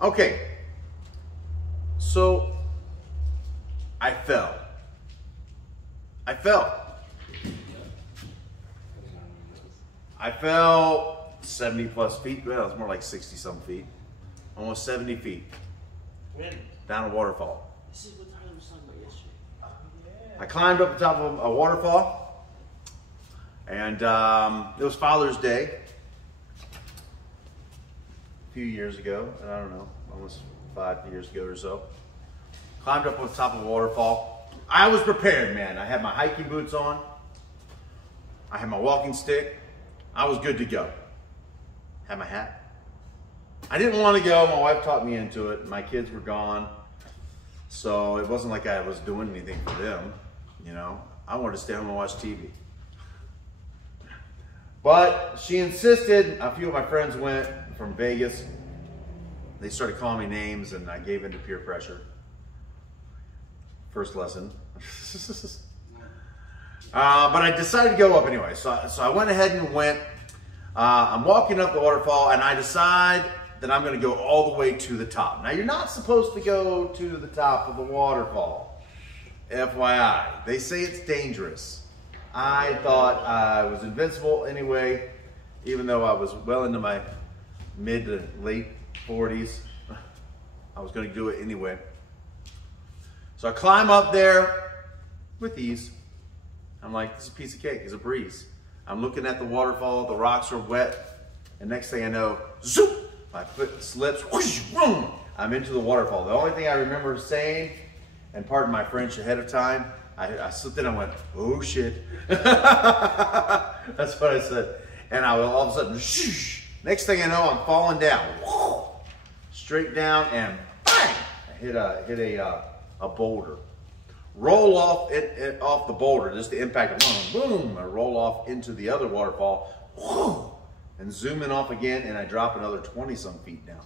Okay, so I fell. I fell 70 plus feet. Well, it was more like 60 some feet. Almost 70 feet. When? Down a waterfall. This is what Tyler was talking about yesterday. Oh, yeah. I climbed up the top of a waterfall. And it was Father's Day. A few years ago. I don't know. Almost 5 years ago or so. Climbed up on top of a waterfall. I was prepared, man. I had my hiking boots on. I had my walking stick. I was good to go. Had my hat. I didn't want to go. My wife talked me into it. My kids were gone. So it wasn't like I was doing anything for them. You know, I wanted to stay home and watch TV. But she insisted. A few of my friends went from Vegas. They started calling me names and I gave in to peer pressure. First lesson. But I decided to go up anyway. So I went ahead and went. I'm walking up the waterfall and I decide that I'm going to go all the way to the top. Now, you're not supposed to go to the top of the waterfall. FYI. They say it's dangerous. I thought I was invincible anyway, even though I was well into my mid to late 40s. I was going to do it anyway. So I climb up there with ease. I'm like, this is a piece of cake, it's a breeze. I'm looking at the waterfall, the rocks are wet, and next thing I know, zoop, my foot slips, whoosh, boom, I'm into the waterfall. The only thing I remember saying, and pardon my French ahead of time, I slipped in and went, oh shit. That's what I said. And I all of a sudden, shoosh, next thing I know, I'm falling down, whoo, straight down, and bang, I hit a boulder. Roll off off the boulder, just the impact of boom, I roll off into the other waterfall, whoo, and zoom in off again, and I drop another 20 some feet down.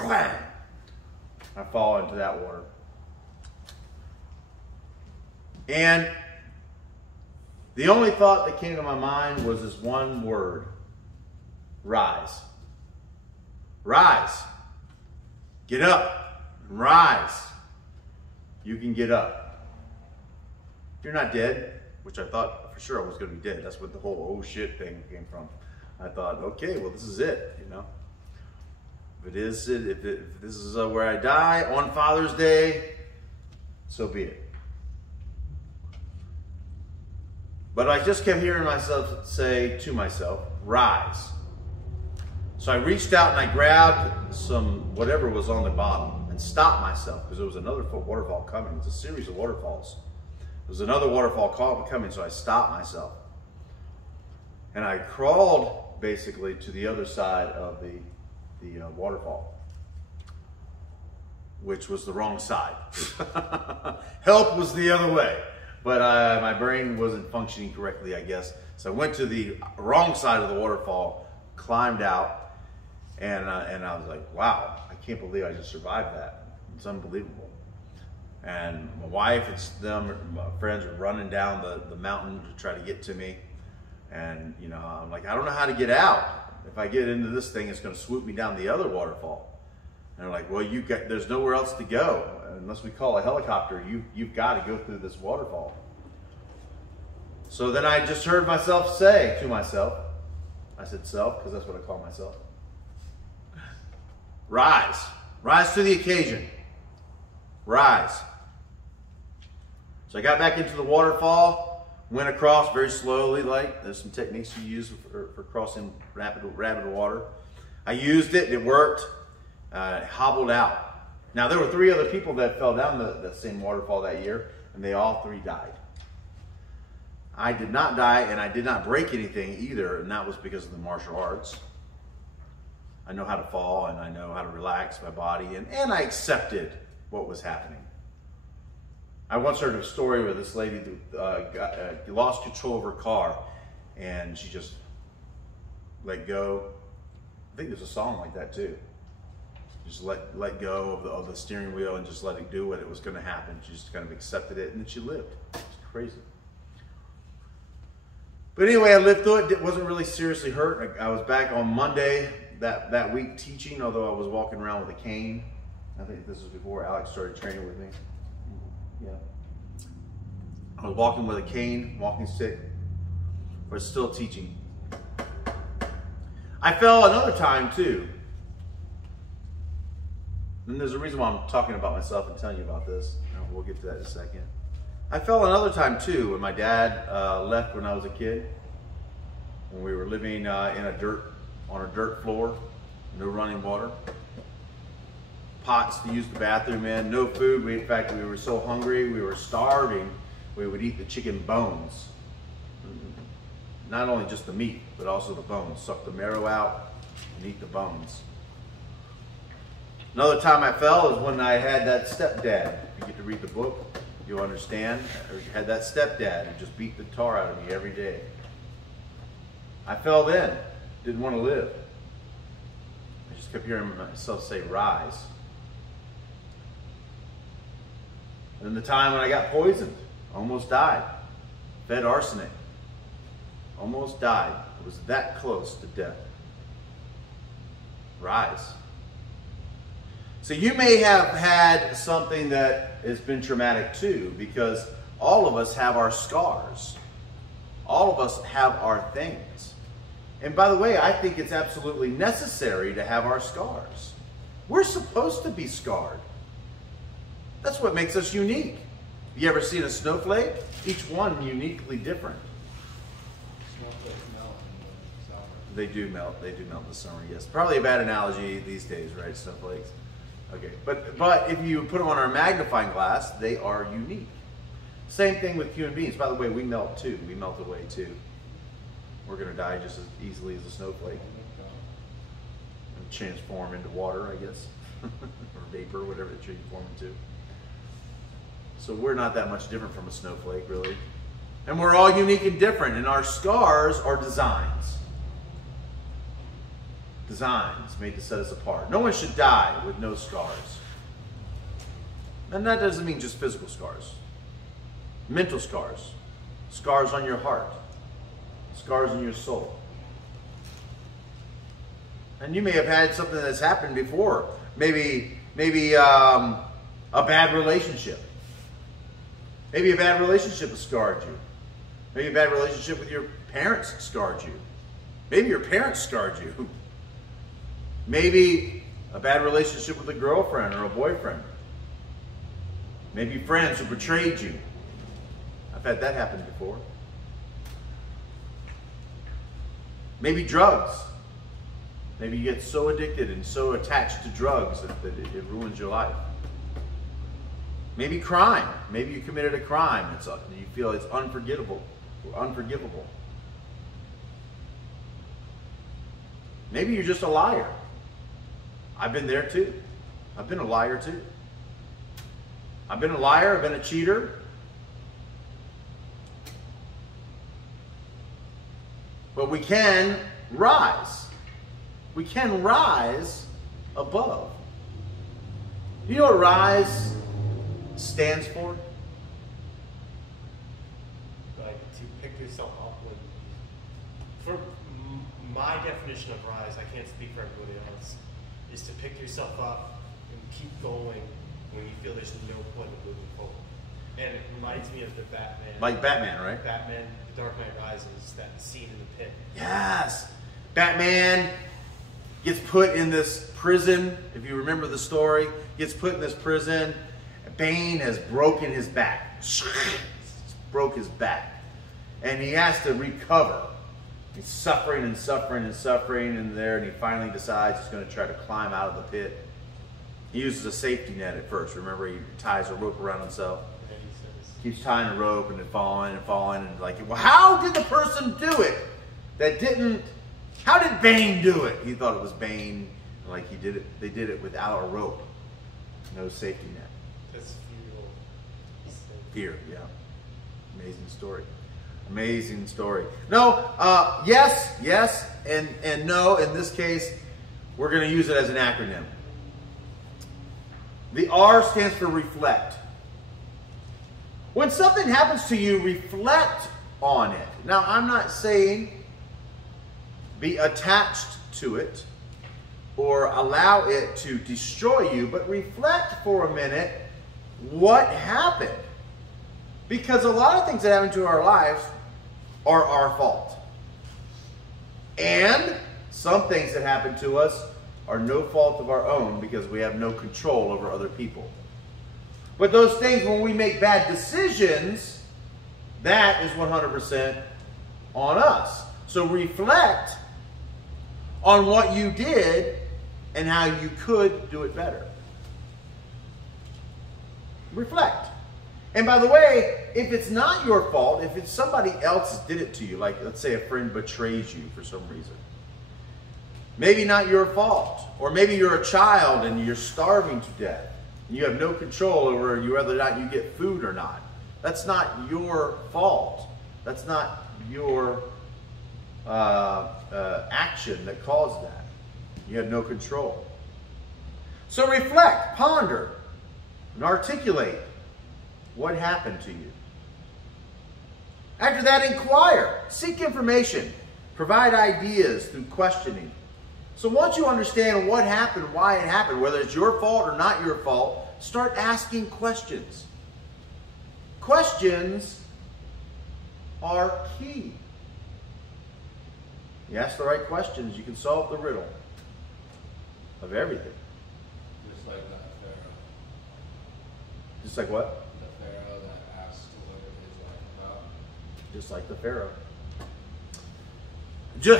I fall into that water. And the only thought that came to my mind was this one word: rise. Rise. Get up. Rise. You can get up. You're not dead, which I thought for sure I was going to be dead. That's what the whole oh shit thing came from. I thought, okay, well, this is it, you know. If this is where I die on Father's Day, so be it. But I just kept hearing myself say to myself, rise. So I reached out and I grabbed some whatever was on the bottom and stopped myself because there was another waterfall coming. It's a series of waterfalls. There was another waterfall coming, so I stopped myself. And I crawled basically to the other side of the waterfall, which was the wrong side. Help was the other way, but my brain wasn't functioning correctly, I guess. So I went to the wrong side of the waterfall, climbed out, and I was like, wow, I can't believe I just survived that. It's unbelievable. And my wife and my friends are running down the mountain to try to get to me. And, you know, I'm like, I don't know how to get out. If I get into this thing, it's going to swoop me down the other waterfall. And they're like, well, there's nowhere else to go. Unless we call a helicopter, you've got to go through this waterfall. So then I just heard myself say to myself, I said self, because that's what I call myself. Rise. Rise to the occasion. Rise. So I got back into the waterfall, went across very slowly, like there's some techniques you use for crossing rapid water. I used it, it worked, hobbled out. Now there were 3 other people that fell down the same waterfall that year, and they all 3 died. I did not die, and I did not break anything either, and that was because of the martial arts. I know how to fall, and I know how to relax my body, and I accepted what was happening. I once heard a story where this lady lost control of her car and she just let go. I think there's a song like that too. Just let go of the steering wheel and just let it do what it was going to happen. She just kind of accepted it, and then she lived. It's crazy. But anyway, I lived through it. It wasn't really seriously hurt. I was back on Monday. that week teaching, although I was walking around with a cane. I think this was before Alex started training with me. Yeah. I was walking with a cane, walking stick, but still teaching. I fell another time too. And there's a reason why I'm talking about myself and telling you about this. We'll get to that in a second. I fell another time too when my dad left when I was a kid. When we were living on a dirt floor, no running water. Pots to use the bathroom in, no food. In fact, we were so hungry, we were starving, we would eat the chicken bones. Not only just the meat, but also the bones. Suck the marrow out and eat the bones. Another time I fell is when I had that stepdad. If you get to read the book, you'll understand. I had that stepdad who just beat the tar out of me every day. I fell then, didn't want to live. I just kept hearing myself say, rise. And then the time when I got poisoned, almost died. Fed arsenic. Almost died. I was that close to death. Rise. So you may have had something that has been traumatic too, because all of us have our scars. All of us have our things. And by the way, I think it's absolutely necessary to have our scars. We're supposed to be scarred. That's what makes us unique. You ever seen a snowflake? Each one uniquely different. Snowflakes melt in the summer. They do melt. They do melt in the summer, yes. Probably a bad analogy these days, right? Snowflakes. Okay, but if you put them on our magnifying glass, they are unique. Same thing with human beings. By the way, we melt too. We melt away too. We're going to die just as easily as a snowflake. And transform into water, I guess. Or vapor, whatever it transform into. So we're not that much different from a snowflake, really. And we're all unique and different. And our scars are designs. Designs made to set us apart. No one should die with no scars. And that doesn't mean just physical scars. Mental scars. Scars on your heart. Scars in your soul. And you may have had something that's happened before. Maybe a bad relationship. Maybe a bad relationship has scarred you. Maybe a bad relationship with your parents scarred you. Maybe your parents scarred you. Maybe a bad relationship with a girlfriend or a boyfriend. Maybe friends who betrayed you. I've had that happen before. Maybe drugs. Maybe you get so addicted and so attached to drugs that it ruins your life. Maybe crime. Maybe you committed a crime. You feel it's unforgivable. Maybe you're just a liar. I've been there too. I've been a liar too. I've been a liar. I've been a cheater. But we can rise. We can rise above. You know what rise stands for? Like to pick yourself up. For my definition of rise, I can't speak for everybody else, is to pick yourself up and keep going when you feel there's no point in moving forward. And it reminds me of the Batman. Like Batman, right? Batman, The Dark Knight Rises, that scene in the pit. Yes. Batman gets put in this prison. If you remember the story, gets put in this prison. Bane has broken his back. Broke his back. And he has to recover. He's suffering and suffering and suffering in there, and he finally decides he's going to try to climb out of the pit. He uses a safety net at first. Remember, he ties a rope around himself. Keeps tying a rope and then falling and falling, and like, well, how did the person do it that didn't? How did Bane do it? He thought it was Bane, like he did it. They did it without a rope, no safety net. That's Fear, yeah. Amazing story. Amazing story. No, yes, and no. In this case, we're going to use it as an acronym. The R stands for reflect. When something happens to you, reflect on it. Now, I'm not saying be attached to it. or allow it to destroy you, but reflect for a minute what happened. Because a lot of things that happen to our lives are our fault. And some things that happen to us are no fault of our own because we have no control over other people. But those things, when we make bad decisions, that is 100% on us. So reflect on what you did and how you could do it better. Reflect. And by the way, if it's not your fault, if it's somebody else did it to you, like let's say a friend betrays you for some reason, maybe not your fault, or maybe you're a child and you're starving to death, and you have no control over whether or not you get food or not. That's not your fault. That's not your action that caused that. You had no control. So reflect, ponder, and articulate what happened to you. After that, inquire, seek information, provide ideas through questioning. So once you understand what happened, why it happened, whether it's your fault or not your fault, start asking questions. Questions are key. You ask the right questions, you can solve the riddle of everything. Just like that Pharaoh. Just like what? The Pharaoh that asked what his life about. Just like the Pharaoh.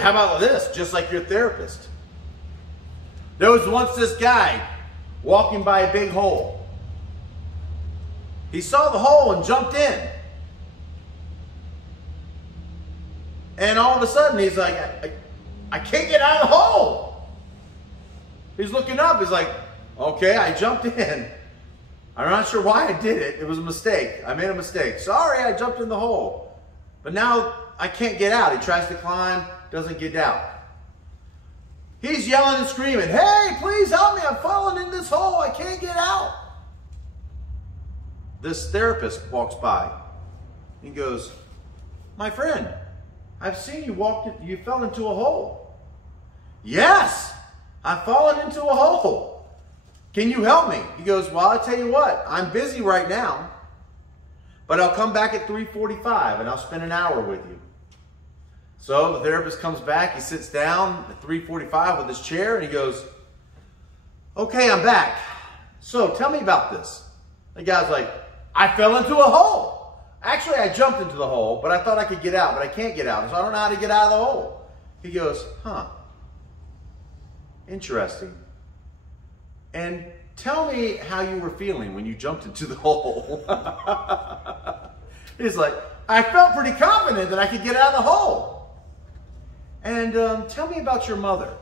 How about this? Just like your therapist. There was once this guy walking by a big hole. He saw the hole and jumped in. And all of a sudden he's like, I can't get out of the hole. He's looking up. He's like, okay, I jumped in. I'm not sure why I did it. It was a mistake. I made a mistake. Sorry, I jumped in the hole. But now I can't get out. He tries to climb, doesn't get out. He's yelling and screaming, hey, please help me. I'm falling in this hole. I can't get out. This therapist walks by. He goes, my friend, I've seen you fell into a hole. Yes, I've fallen into a hole. Can you help me? He goes, well, I'll tell you what, I'm busy right now, but I'll come back at 3:45 and I'll spend an hour with you. So the therapist comes back, he sits down at 3:45 with his chair and he goes, okay, I'm back. So tell me about this. The guy's like, I fell into a hole. Actually, I jumped into the hole, but I thought I could get out, but I can't get out, so I don't know how to get out of the hole. He goes, huh, interesting. And tell me how you were feeling when you jumped into the hole. He's like, I felt pretty confident that I could get out of the hole. And tell me about your mother.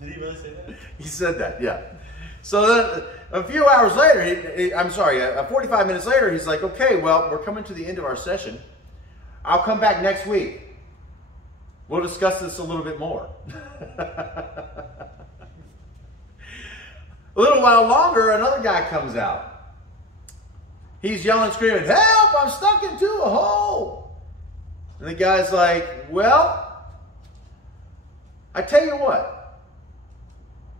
Did he really say that? He said that, yeah. So then a few hours later, 45 minutes later, he's like, okay, well, we're coming to the end of our session. I'll come back next week. We'll discuss this a little bit more. A little while longer, another guy comes out. He's yelling, screaming, help, I'm stuck into a hole. And the guy's like, well, I tell you what.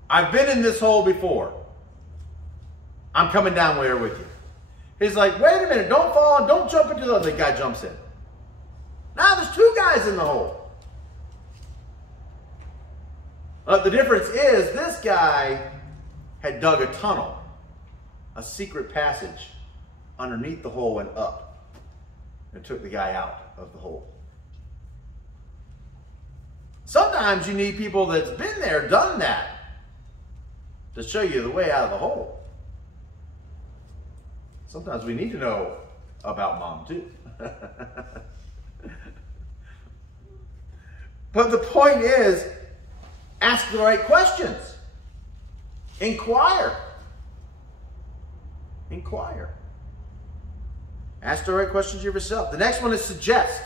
I've been in this hole before. I'm coming down there with you. He's like, wait a minute, don't fall, don't jump into the hole. The guy jumps in. Now there's two guys in the hole. The difference is this guy had dug a tunnel, a secret passage underneath the hole and up, and took the guy out of the hole. Sometimes you need people that's been there, done that, to show you the way out of the hole. Sometimes we need to know about mom too. But the point is, ask the right questions. Inquire. Inquire. Ask the right questions of yourself. The next one is suggest.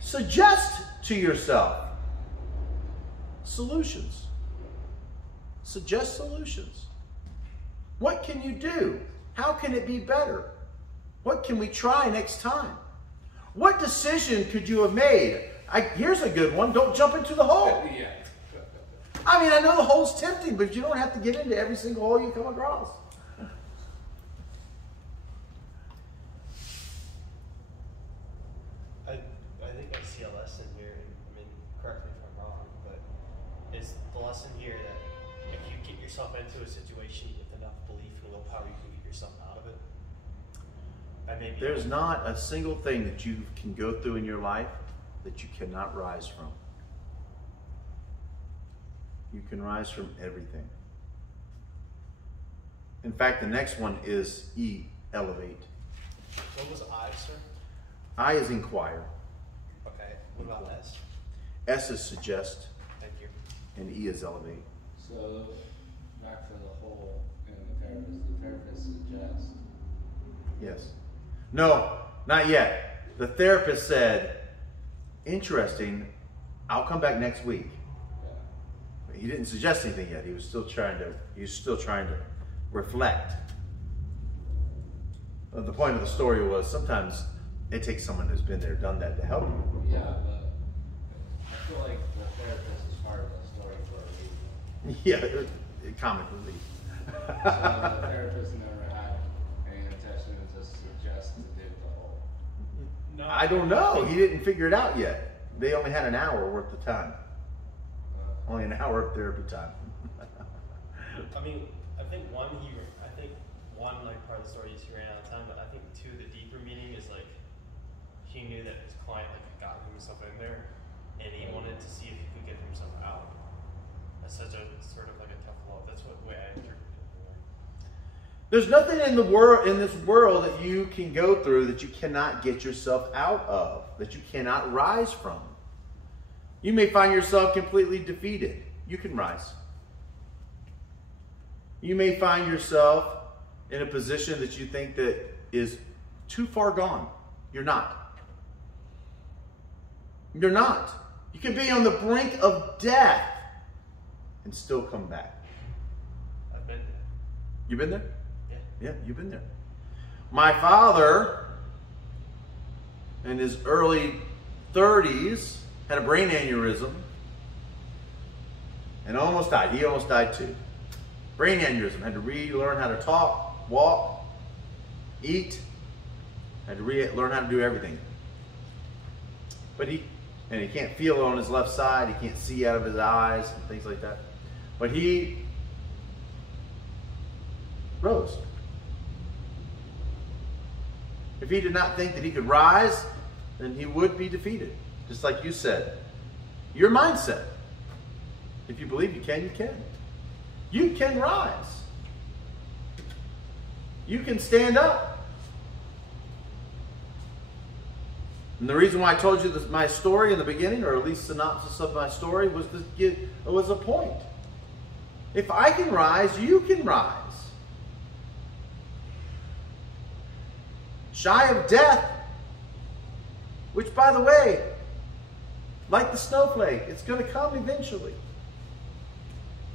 Suggest to yourself solutions. Suggest solutions. What can you do? How can it be better? What can we try next time? What decision could you have made? Here's a good one. Don't jump into the hole. Yeah. I mean, I know the hole's tempting, but you don't have to get into every single hole you come across. I think I see a lesson here, and I mean, correct me if I'm wrong, but is the lesson here that if you get yourself into a situation with enough belief and willpower, you can get yourself out of it? There's not a single thing that you can go through in your life that you cannot rise from. You can rise from everything. In fact, the next one is E, elevate. What was I, sir? I is inquire. Okay. What about S? S is suggest. Thank you. And E is elevate. So, back to the whole and the therapist suggests. Yes. No, not yet. The therapist said, interesting, I'll come back next week. Yeah. He didn't suggest anything yet. He was still trying to reflect. The point of the story was sometimes it takes someone who's been there, done that to help you. Yeah, but I feel like the therapist is part of the story for a reason. Yeah, comic relief. So the therapist never had any intention to suggest to dig the hole. No, I don't know. He didn't figure it out yet. They only had an hour worth of time. Only an hour of therapy time. I mean, I think one like part of the story is he ran out of time, but I think two, the deeper meaning is like he knew that his client like got himself in there, and he wanted to see if he could get himself out. That's such a sort of like a tough love. That's what way I interpret it. There's nothing in the world, in this world, that you can go through that you cannot get yourself out of, that you cannot rise from. You may find yourself completely defeated. You can rise. You may find yourself in a position that you think that is too far gone. You're not. You're not. You can be on the brink of death and still come back. I've been there. You been there? Yeah. Yeah, you've been there. My father, in his early 30s, had a brain aneurysm and almost died. He almost died too. Brain aneurysm. Had to relearn how to talk, walk, eat. Had to learn how to do everything. But he can't feel on his left side. He can't see out of his eyes and things like that. But he rose. If he did not think that he could rise, then he would be defeated. Just like you said. Your mindset. If you believe you can, you can. You can rise. You can stand up. And the reason why I told you this, my story in the beginning, or at least synopsis of my story, was to give, it was a point. If I can rise, you can rise. Shy of death, which, by the way, like the snowflake, it's going to come eventually.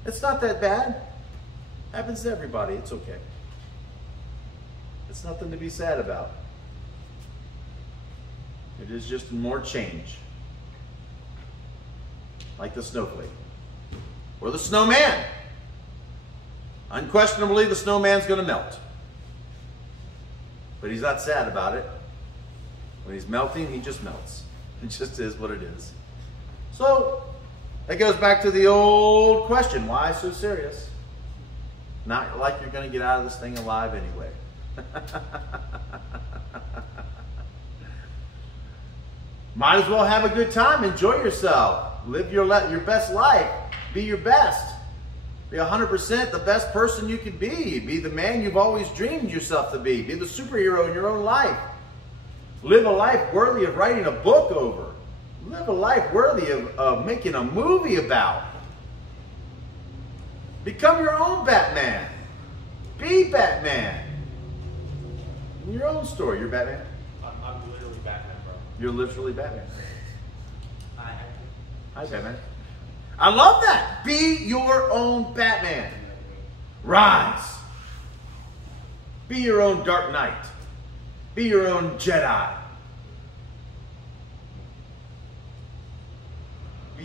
It's not that bad. Happens to everybody. It's okay. It's nothing to be sad about. It is just more change. Like the snowflake. Or the snowman. Unquestionably, the snowman's going to melt. But he's not sad about it. When he's melting, he just melts. It just is what it is. So, that goes back to the old question, why so serious? Not like you're going to get out of this thing alive anyway. Might as well have a good time, enjoy yourself, live your best life, be your best. Be 100% the best person you can be. Be the man you've always dreamed yourself to be. Be the superhero in your own life. Live a life worthy of writing a book over. Live a life worthy of making a movie about. Become your own Batman. Be Batman. In your own story, you're Batman. I'm literally Batman, bro. You're literally Batman. Hi. Hi, Batman. I love that. Be your own Batman. Rise. Be your own Dark Knight. Be your own Jedi.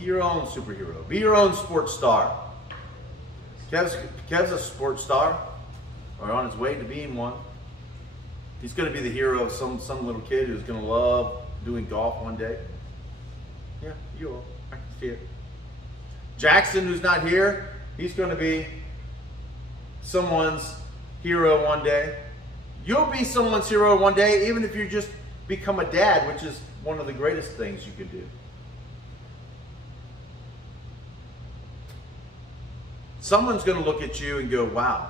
your own superhero. Be your own sports star. Kev's a sports star, or on his way to being one. He's going to be the hero of some little kid who's going to love doing golf one day. Yeah, you will. I can see it. Jackson, who's not here, he's going to be someone's hero one day. You'll be someone's hero one day, even if you just become a dad, which is one of the greatest things you can do. Someone's going to look at you and go, wow.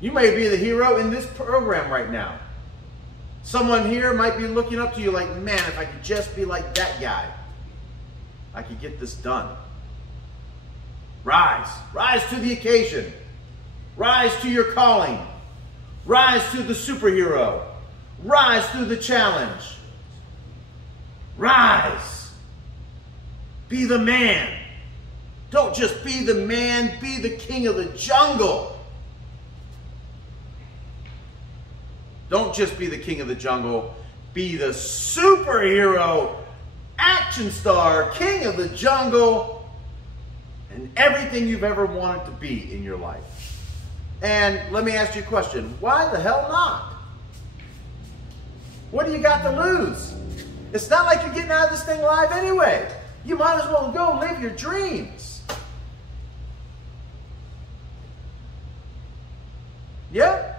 You may be the hero in this program right now. Someone here might be looking up to you like, man, if I could just be like that guy, I could get this done. Rise. Rise to the occasion. Rise to your calling. Rise to the superhero. Rise to the challenge. Rise. Be the man. Don't just be the man, be the king of the jungle. Don't just be the king of the jungle, be the superhero, action star, king of the jungle, and everything you've ever wanted to be in your life. And let me ask you a question. Why the hell not? What do you got to lose? It's not like you're getting out of this thing alive anyway. You might as well go live your dreams. Yeah?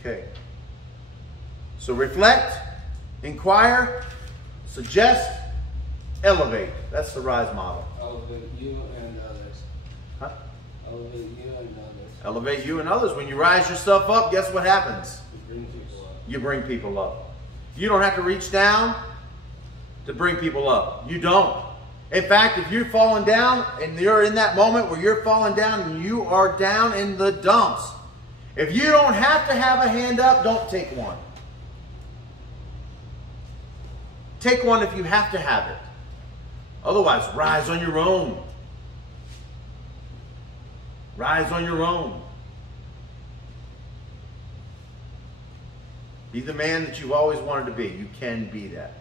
Okay. So reflect, inquire, suggest, elevate. That's the RISE model. Elevate you and others. Huh? Elevate you and others. Elevate you and others. When you rise yourself up, guess what happens? You bring people up. You bring people up. You don't have to reach down to bring people up. You don't. In fact, if you're falling down and you're in that moment where you're falling down and you are down in the dumps, if you don't have to have a hand up, don't take one. Take one if you have to have it. Otherwise, rise on your own. Rise on your own. Be the man that you've always wanted to be. You can be that.